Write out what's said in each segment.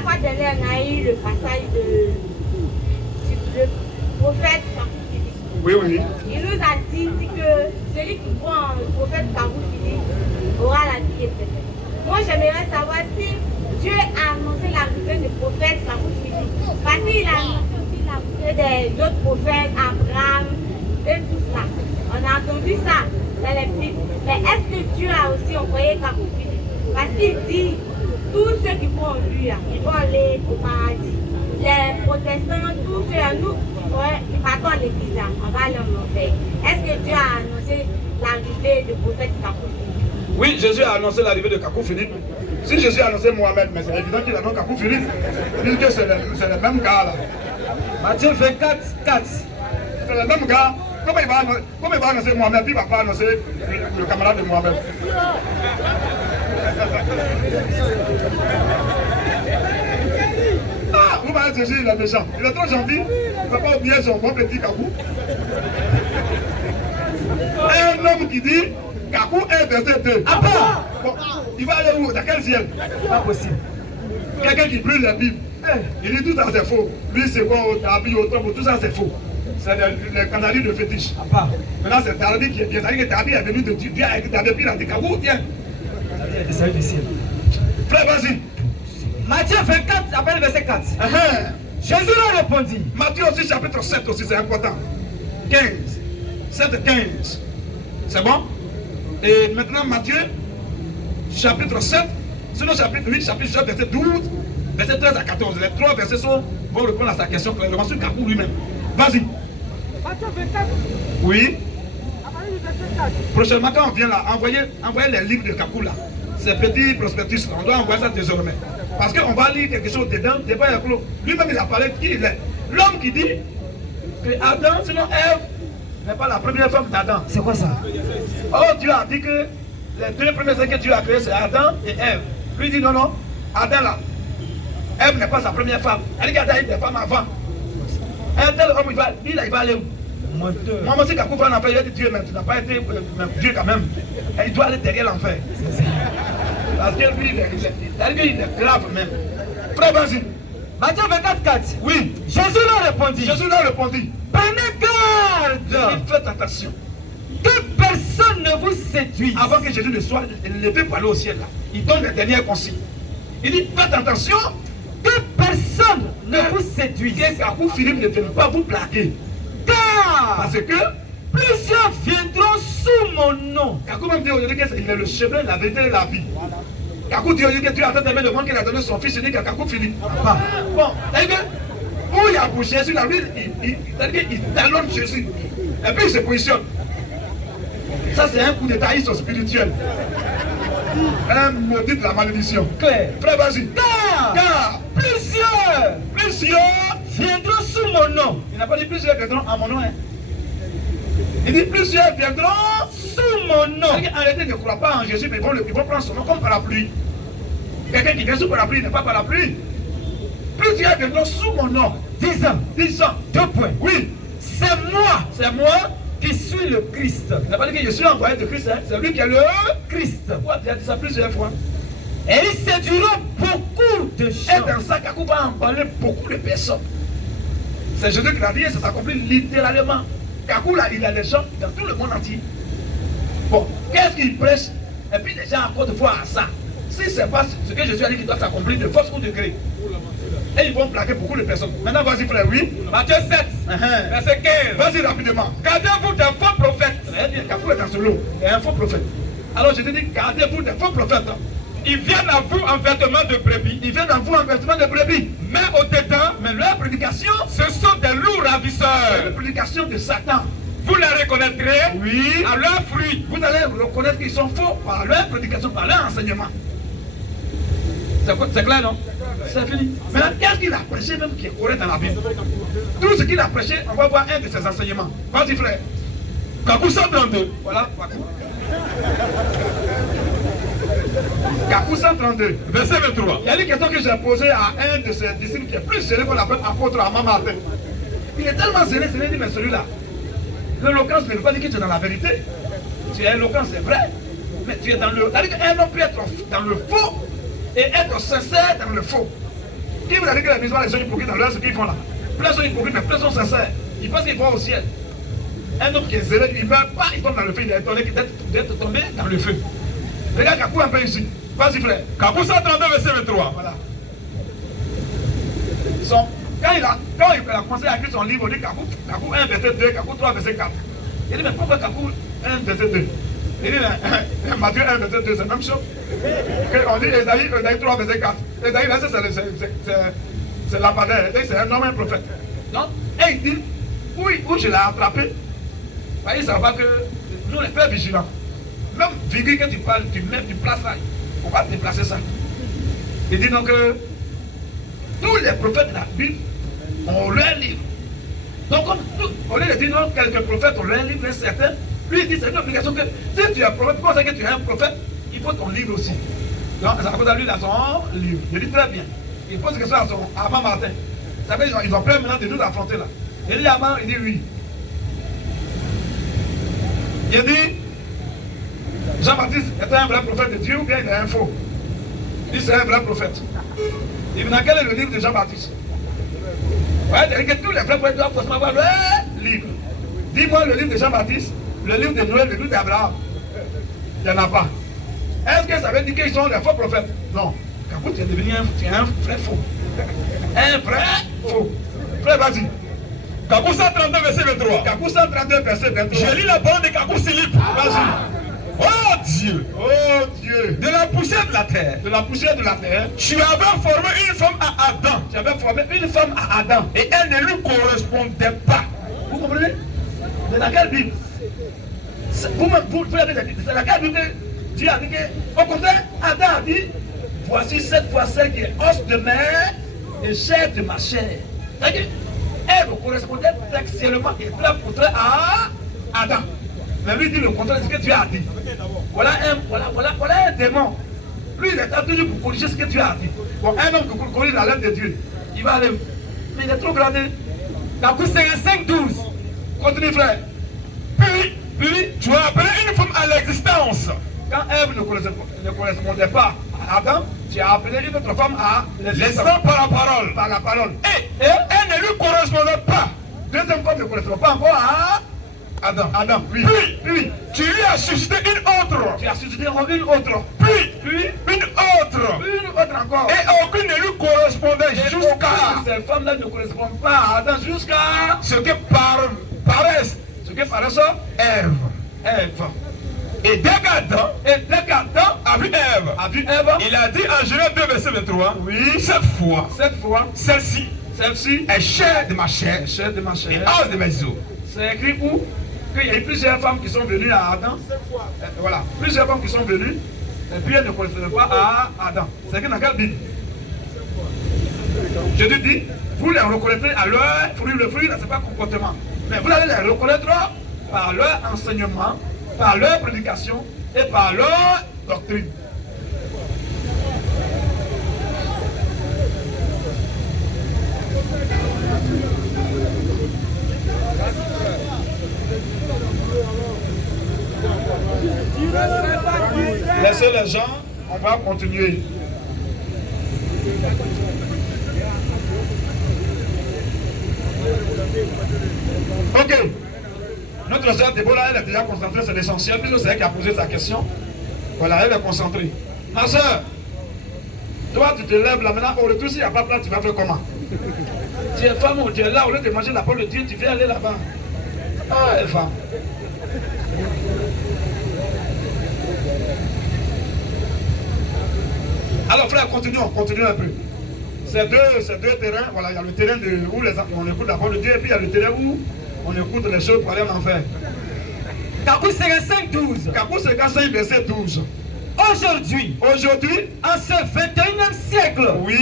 La fois dernière, on a eu le passage de prophète Kakou Philippe. Oui, oui. Il nous a dit que celui qui croit en prophète Kakou Philippe aura la vie éternelle. Moi, j'aimerais savoir si Dieu a annoncé l'arrivée du prophète Kakou Philippe. Parce qu'il a annoncé aussi l'arrivée des autres prophètes, Abraham et tout cela. On a entendu ça dans les Bibles. Mais est-ce que Dieu a aussi envoyé Kakou Philippe? Parce qu'il dit, tous ceux qui croient en lui, ils vont aller au paradis. Les protestants, tous ceux à nous qui partons à l'église, on va aller en enfer. Est-ce que Dieu a annoncé l'arrivée du prophète Kakou Philippe? Oui, Jésus a annoncé l'arrivée de Kakou Philippe. Si Jésus a annoncé Mohamed, mais c'est évident qu'il annonce Kakou Philippe, puisque c'est le même gars là. Matthieu 24, 4. C'est le même gars. Comment il va annoncer Mohamed, puis il ne va pas annoncer le camarade de Mohamed? Ah, vous m'avez dit Jésus, il est méchant. Il est trop gentil. Il ne va pas oublier son bon petit Kakou. Un homme qui dit Kakou est verset 2. Ah bon? Bon, il va aller où? Dans quel ciel? Pas possible. Quelqu'un qui brûle la Bible. Il dit tout ça c'est faux. Lui c'est quoi au tapis, au tombeau, tout ça c'est faux. C'est le canaris de fétiche. Maintenant c'est Tarbi qui est bien. C'est-à-dire que Tarbi est venu de Dieu. Dieu a été Tarbi, puis il a dit Kakou, tiens. Il y a des saluts du ciel. Frère, vas-y. Matthieu 24, après le verset 4. Jésus leur répondit. Matthieu aussi, chapitre 7 aussi, c'est important. 15. 7, 15. C'est bon? Et maintenant, Matthieu, chapitre 7, sinon chapitre 8, chapitre 7, verset 12, verset 13 à 14. Les trois versets vont répondre à sa question clairement sur Kakou lui-même. Vas-y. Matthieu 24. Oui. Après le verset 4. Prochainement, quand on vient là, envoyez les livres de Kakou là. Ces petits prospectus, on doit envoyer ça désormais. Parce qu'on va lire quelque chose dedans, débat est clos. Lui-même, il a parlé de qui il est. L'homme qui dit que Adam, sinon Ève, n'est pas la première femme d'Adam. C'est quoi ça? Oh, Dieu a dit que les deux premiers êtres que Dieu a créés, c'est Adam et Ève. Lui dit non, non, Adam là, Ève n'est pas sa première femme. Elle dit qu'Adam est des femmes avant. Un tel homme, il va aller où? Moi aussi, Kakou va en enfer, il a dit Dieu, mais tu n'as pas été Dieu quand même. Et il doit aller derrière l'enfer. Parce que lui, il est grave même. Frère, vas-y. Matthieu 24, 4. Oui. Jésus leur répondit. Jésus leur répondit. Prenez garde. Faites attention. Que personne ne vous séduise. Avant que Jésus ne soit élevé pour aller au ciel là, il donne les dernières consignes. Il dit faites attention. Que personne ne vous séduise. Que Kakou Philippe ne vienne pas vous plaquer. Car parce que plusieurs viendront sous mon nom. Kakou même dit aujourd'hui qu'il est le chemin, la vérité et la vie. Kakou dit aujourd'hui que Dieu a tant aimé le monde qu'il a donné son fils unique à Kakou Philippe. Bon, c'est-à-dire que où il y a pour Jésus, la vie, c'est-à-dire qu'il talonne Jésus. Et puis il se positionne. Ça c'est un coup d'étaïsme spirituel. Un maudit de la malédiction. Claire. Frère, vas-y. Car plusieurs viendront sous mon nom. Il n'a pas dit plusieurs viendront à mon nom. Hein. Il dit plusieurs viendront sous mon nom. En réalité, ne croient pas en Jésus, mais ils vont prendre son nom comme parapluie. Quelqu'un qui vient sous parapluie n'est pas parapluie. Plusieurs viendront sous mon nom. 10 ans. 10 ans. 2 points. Oui. C'est moi qui suis le Christ. Il n'a pas dit que je suis envoyé de Christ. Hein. C'est lui qui est le Christ. Pourquoi tu as dit ça plusieurs fois? Et ils séduiront beaucoup de gens. Et dans ça, Kakou va emballer beaucoup de personnes. C'est Jésus qui l'a dit et ça s'accomplit littéralement. Kakou là, il a des gens dans tout le monde entier. Bon, qu'est-ce qu'il prêche? Et puis les gens encore de voir à ça. Si c'est pas ce que Jésus a dit qu'il doit s'accomplir de force ou de gré. Et ils vont plaquer beaucoup de personnes. Maintenant, vas-y frère, oui. Matthieu 7, verset 15. Vas-y rapidement. Gardez-vous des faux prophètes. Très bien, Kakou est dans ce lot. Il y a un faux prophète. Alors je te dis, gardez-vous des faux prophètes. Ils viennent à vous en vêtements de brebis. Ils viennent à vous en vêtements de brebis. Mais au-dedans, mais leur prédication, ce sont des loups ravisseurs. C'est une prédication de Satan. Vous les reconnaîtrez oui. À leurs fruits. Vous allez reconnaître qu'ils sont faux par leur prédication, par leur enseignement. C'est clair, non? C'est fini. Maintenant, qu'est-ce qu'il a prêché même qui est correct dans la Bible? Tout ce qu'il a prêché, on va voir un de ses enseignements. Vas-y frère. Kakou 132. Voilà, Kakou. Kakou 132. Verset 23. Il y a une question que j'ai posée à un de ses disciples qui est plus zélé qu'on appelle apôtre Amman Martin. Il est tellement zélé, il dit, mais celui-là, l'éloquence ne veut pas dire que tu es dans la vérité. Tu es éloquent, c'est vrai. Mais tu es dans le... C'est-à-dire qu'un homme peut être dans le faux et être sincère dans le faux. Qui vous a dit que les musulmans sont hypocrites dans leur ce qu'ils font là? Plein sont hypocrites, mais plein sont sincères. Ils pensent qu'ils vont au ciel. Un homme qui est zélé, il ne meurt pas, il tombe dans le feu, il est étonné d'être tombé dans le feu. Regarde Kakou un peu ici. Vas-y frère. Kakou 132, verset 23. Voilà. Quand il a commencé à écrire son livre, il dit Kakou 1, verset 2, Kakou 3, verset 4. Il dit mais pourquoi Kakou 1, verset 2? Il dit Matthieu 1, verset 2, c'est la même chose. On dit Esaïe 3, verset 4. Esaïe, là, c'est lampadaire. C'est un homme, un prophète. Non? Et il dit, où je l'ai attrapé, il ne savait pas que nous, on est très vigilants. Même virgule que tu parles, tu places ça. On va déplacer ça. Il dit donc que tous les prophètes de la Bible ont leur livre. Donc, au lieu de dire non, quelques prophètes ont leur livre, certains, lui il dit c'est une obligation que si tu es prophète, comment c'est que tu es un prophète, il faut ton livre aussi. Donc, ça cause à lui, il a son livre. Je dis très bien. Il pose question à son avant Martin. Ça veut dire qu'ils ont peur maintenant de nous affronter là. Il dit avant, il dit oui. Il dit Jean-Baptiste est un vrai prophète de Dieu ou bien il est un faux? Il dit c'est un vrai prophète. Il dit quel est le livre de Jean-Baptiste? Ouais, il dit que tous les vrais prophètes doivent forcément avoir le livre. Dis-moi le livre de Jean-Baptiste, le livre de Noël, le livre d'Abraham. Il n'y en a pas. Est-ce que ça veut dire qu'ils sont les faux prophètes? Non. Kakou, tu es devenu un vrai faux. Un vrai faux. Frère, vas-y. Kakou 132, verset 23. Kakou 132, verset 23. Je lis la parole de Kakou Philippe. Vas-y. Oh Dieu. Oh Dieu. De la poussière de la terre. De la poussière de la terre. Tu avais formé une femme à Adam. Tu avais formé une femme à Adam. Et elle ne lui correspondait pas. Vous comprenez? C'est dans quelle Bible? C'est dans quelle Bible que Dieu a dit que, au contraire, Adam a dit, voici cette fois celle qui est os de mer et chair de ma chair. C'est-à-dire, elle correspondait sexuellement et très contraire à Adam. Mais lui dit le contraire de ce que Dieu a dit. Voilà un démon. Lui, il est attendu pour corriger ce que Dieu a dit. Bon, un homme qui corrige la lettre de Dieu, il va aller. Mais il est trop gradé. Kakou 55, 12. Continue, frère. Puis, tu as appelé une femme à l'existence. Quand Ève ne correspondait pas à Adam, tu as appelé une autre femme à L'existence par la parole. Par la parole. Et elle ne lui correspondait pas. Deuxième femme ne correspond pas encore à Adam. Oui. Puis, tu lui as suscité une autre. Tu as suscité une autre. Puis, une autre. Une autre encore. Et aucune ne lui correspondait jusqu'à ces femmes-là ne correspondent pas à Adam jusqu'à ce que paraissent. Ce que paraît ça, Ève. Et dès qu'Adam a vu Ève, il a dit en Genèse 2, verset 23, oui, cette fois, celle-ci est chair de ma chair, et os de mes os. C'est écrit où qu'il y a eu plusieurs femmes qui sont venues à Adam. Voilà, plusieurs femmes qui sont venues, et puis elles ne correspondaient pas à Adam. C'est écrit dans quelle Bible? Je te dis, vous les reconnaîtrez à leur fruit. Le fruit, là, c'est pas comportement. Mais vous allez les reconnaître par leur enseignement, par leur prédication et par leur doctrine. Laissez les gens, on va continuer. Ok. Notre sœur Déborah, elle est déjà concentrée, c'est l'essentiel, puisque c'est elle qui a posé sa question. Voilà, elle est concentrée. Ma soeur, toi tu te lèves là maintenant, au retour, s'il n'y a pas de place, tu vas faire comment? Tu es femme ou tu es là, au lieu de manger la parole de Dieu, tu viens aller là-bas. Ah, elle est femme. Alors frère, continuons un peu. Ces deux terrains, voilà, il y a le terrain où on écoute la parole de Dieu, et puis il y a le terrain où on écoute les choses pour aller en enfer. Kakou 55, 12. Kakou 55, verset 12. Aujourd'hui, en ce 21e siècle, oui,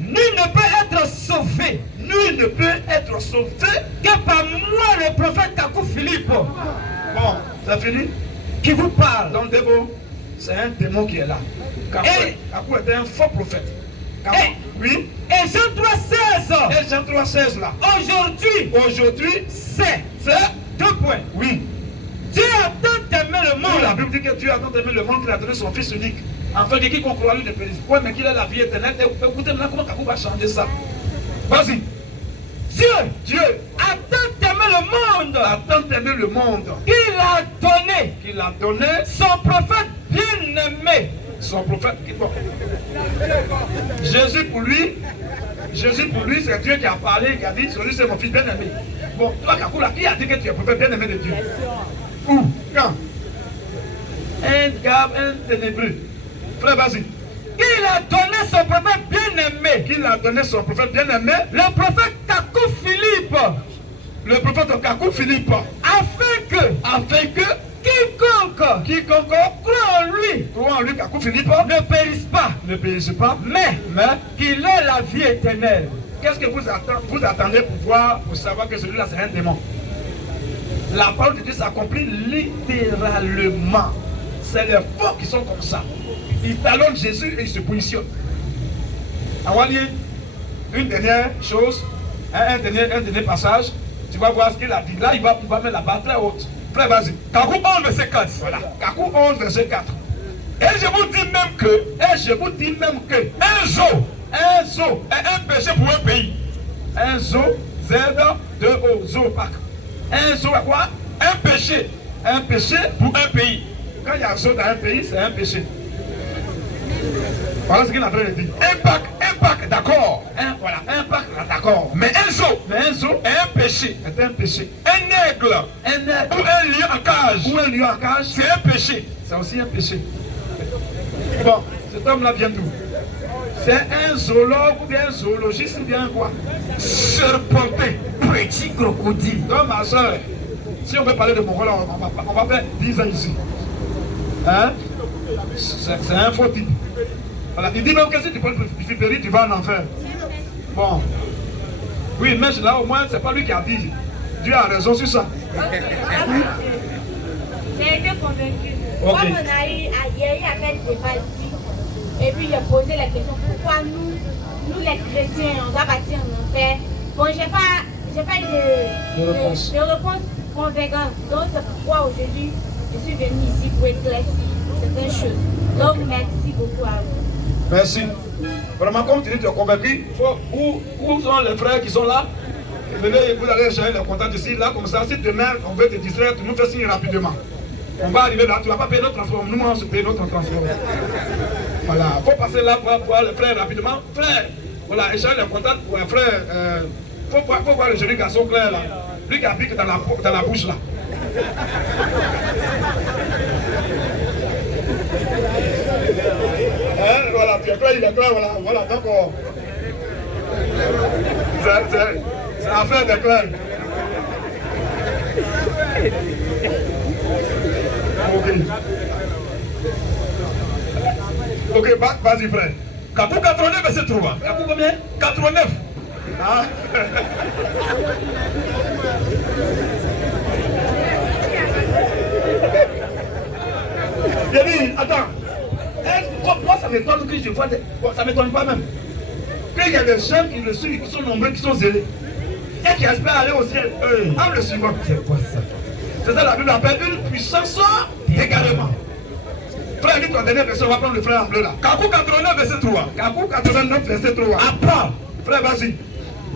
nul ne peut être sauvé. Nul ne peut être sauvé que par moi, le prophète Kakou Philippe. Bon, c'est fini. Qui vous parle. Donc, c'est un démon qui est là. Kakou était un faux prophète. Oui. Et Jean 3,16. Et Jean 3,16 là. Aujourd'hui, c'est 2 points. Oui. Dieu a tant aimé le monde. La Bible dit que Dieu a tant aimé le monde qu'il a donné son Fils unique. Afin que quiconque croit lui ne périsse. Ouais, mais qu'il ait la vie éternelle. Écoutez maintenant comment Kakou va changer ça. Vas-y. Dieu a tant aimé le monde a tant aimé le monde qu'il a donné son prophète bien-aimé. Son prophète. Bon. Jésus pour lui, c'est Dieu qui a parlé, qui a dit, celui c'est mon fils bien-aimé. Bon, toi Kakou là, qui a dit que tu es prophète bien-aimé de Dieu? Où? Quand? Un gars, un ténébreux. Frère, vas-y. Il a donné son prophète bien-aimé. Qu'il a donné son prophète bien-aimé. Le prophète Kakou Philippe. Le prophète Kakou Philippe. Afin que quiconque croit en lui, Kakou Philippe, ne périsse pas, mais qu'il ait la vie éternelle. Qu'est-ce que vous attendez pour savoir que celui-là c'est un démon? La parole de Dieu s'accomplit littéralement. C'est les faux qui sont comme ça. Ils talonnent Jésus et ils se positionnent. Une dernière chose, un dernier passage. Tu vas voir ce qu'il a dit. Là, il va mettre la barre très haute. Frère, vas-y. Kakou 11, verset 4. Voilà. Kakou 11, verset 4. Et je vous dis même que un zoo est un péché pour un pays. Un zoo, Z-2-O, zooparc. Un zoo à quoi? Un péché pour un pays. Quand il y a un zoo dans un pays, c'est un péché. Voilà ce qu'il est en train de dire. Un parc, d'accord. Voilà, un parc, d'accord. Mais un zoo est un péché. C'est un péché. Un aigle ou un lion en cage, c'est un péché. C'est aussi un péché. Bon, cet homme-là vient d'où? C'est un zoologue ou bien un zoologiste ou bien quoi? Serpentin, petit crocodile. Donc ma soeur, si on veut parler de mon rôle, on va faire 10 ans ici. Hein? C'est un faux type. Voilà. Il dit même que si tu prends du fripéry, tu vas en enfer. Bon. Oui, mais là au moins, c'est pas lui qui a dit. Dieu a raison sur ça. J'ai été convaincu. Okay. Comme on a eu à faire des débat ici, et puis il a posé la question pourquoi nous les chrétiens, on va partir en enfer. Bon, j'ai pas eu de réponse convaincante. Donc c'est pourquoi aujourd'hui je suis venu ici pour éclaircir certaines choses. Donc merci beaucoup à vous. Merci. Vraiment, comme tu dis, tu es convaincu. Où sont les frères qui sont là? Venez, vous allez échanger les contacts ici, là, comme ça. Si demain on veut te distraire, tu nous fais signe rapidement. On va arriver là, tu ne vas pas payer notre transport. Nous, on se paye notre transport. Voilà, il faut passer là pour voir les frères rapidement. Frère, voilà, échanger les contacts pour un frère. Faut voir le joli garçon clair là. Lui qui applique dans la bouche là. Hein, voilà, tu es clair, il est clair, voilà, donc c'est affaire de clair. Ok, vas-y frère. Kakou 89, verset 3. Kakou combien? 89. Ah. J'ai dit, attends. Moi, ça m'étonne que je vois des... Bon, ça m'étonne pas même. Qu'il y a des gens qui le suivent, qui sont nombreux, qui sont zélés. Et qui espèrent aller au ciel. En le suivant. C'est quoi ça? C'est ça la Bible appelle une puissance d'égarement. Frère, dis ton dernier verset, on va prendre le frère en bleu là. Kakou 89, verset 3. Kakou 89, verset 3. Apprends. Frère, vas-y.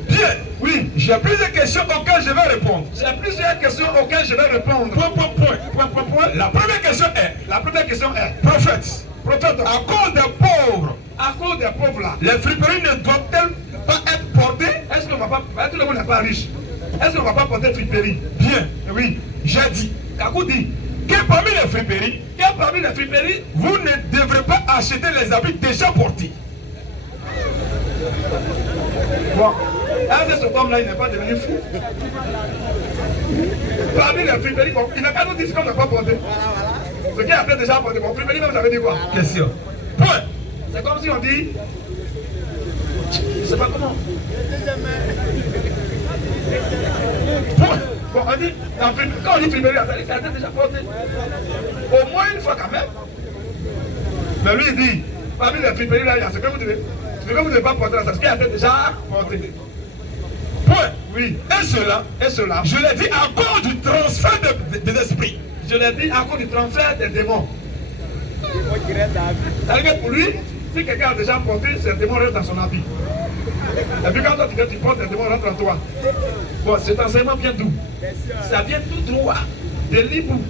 Bien. Oui. J'ai plusieurs questions auxquelles je vais répondre. J'ai plusieurs questions auxquelles je vais répondre. Point. La première question est. Prophète. À cause des pauvres. À cause des pauvres là. Les friperies ne doivent-elles pas être portées? Est-ce qu'on va pas... Tout le monde n'est pas riche. Est-ce qu'on va pas porter friperie? Bien. Oui. J'ai dit. Kakou dit. Que parmi les friperies, vous ne devrez pas acheter les habits déjà portés. Bon, est-ce que cet homme-là, il n'est pas devenu fou? Parmi les friperies, bon, il n'a pas nous dit ce qu'on n'a pas porté. Ce qui a été déjà porté, bon, friperie même, ça veut dire quoi? Question. Point. C'est comme si on dit... Je ne sais pas comment. Point. Bon, on dit, quand on dit friperie, ça dit que ça a été déjà porté. Au moins une fois quand même. Mais lui, il dit, parmi les friperies, là, il y a ce que vous devez... Ce que vous ne devez pas porter là, c'est ce qui a été déjà porté. Point. Oui. Et cela, je l'ai dit à cause du transfert des esprits. Je l'ai dit à cause du transfert des démons. C'est-à-dire que pour lui, si quelqu'un a déjà porté, c'est un démon reste dans son habit. Et puis quand toi tu portes, un démon rentre en toi. Bon, cet enseignement vient d'où? Ça vient tout droit de l'Ibou.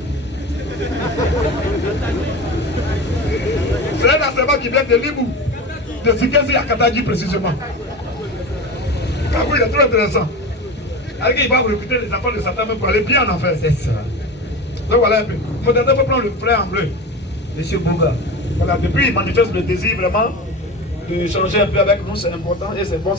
C'est un enseignement qui vient de l'Ibou. De Sikesi à Katagi précisément. Kabou, il est trop intéressant. Alors qu'il va vous recruter les enfants de Satan même pour aller bien en enfer. C'est ça. Donc voilà un peu. Il faut prendre le frère en bleu. Monsieur Boga. Voilà, depuis il manifeste le désir vraiment de changer un peu avec nous, c'est important et c'est bon.